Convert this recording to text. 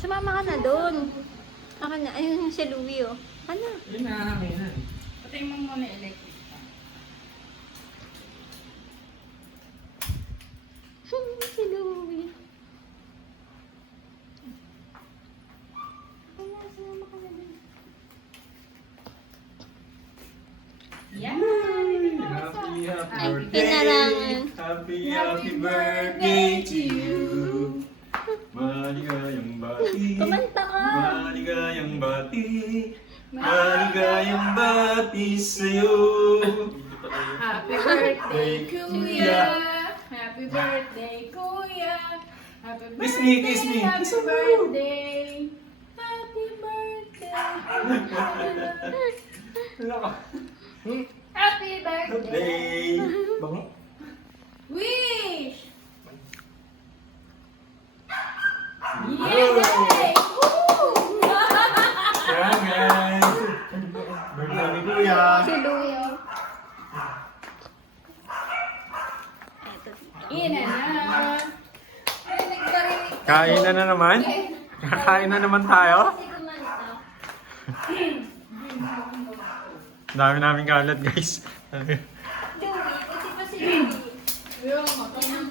Sumama ka na doon. Ako na. Ayun si Louie, oh. Ano? Yun na, hanginan. Patingin mo muna electric. Si Louie. Sumama ka na doon. Yan! Happy, happy Ay, birthday! pinarangan. Happy, happy birthday to you! Maligayang bati! Kumanta ka! Maligayang bati! Maligayang bati sa'yo! Happy birthday, Kuya! Happy birthday, Kuya! Happy Kiss me, birthday, kiss me. happy Kiss mo. birthday! Happy birthday! Wala ka. Happy birthday! Birthday! Bango? Wish! Oh! Yay! Woo! Yan guys! Birthday ni Kuya! Si Louie, oh. Ina na! Rinig ka, rinig ka. Kain na naman? Kakain na naman tayo? Kasi kumanta. Dami namin kalat guys. Louie, kasi pa si Louie. Yung, makamang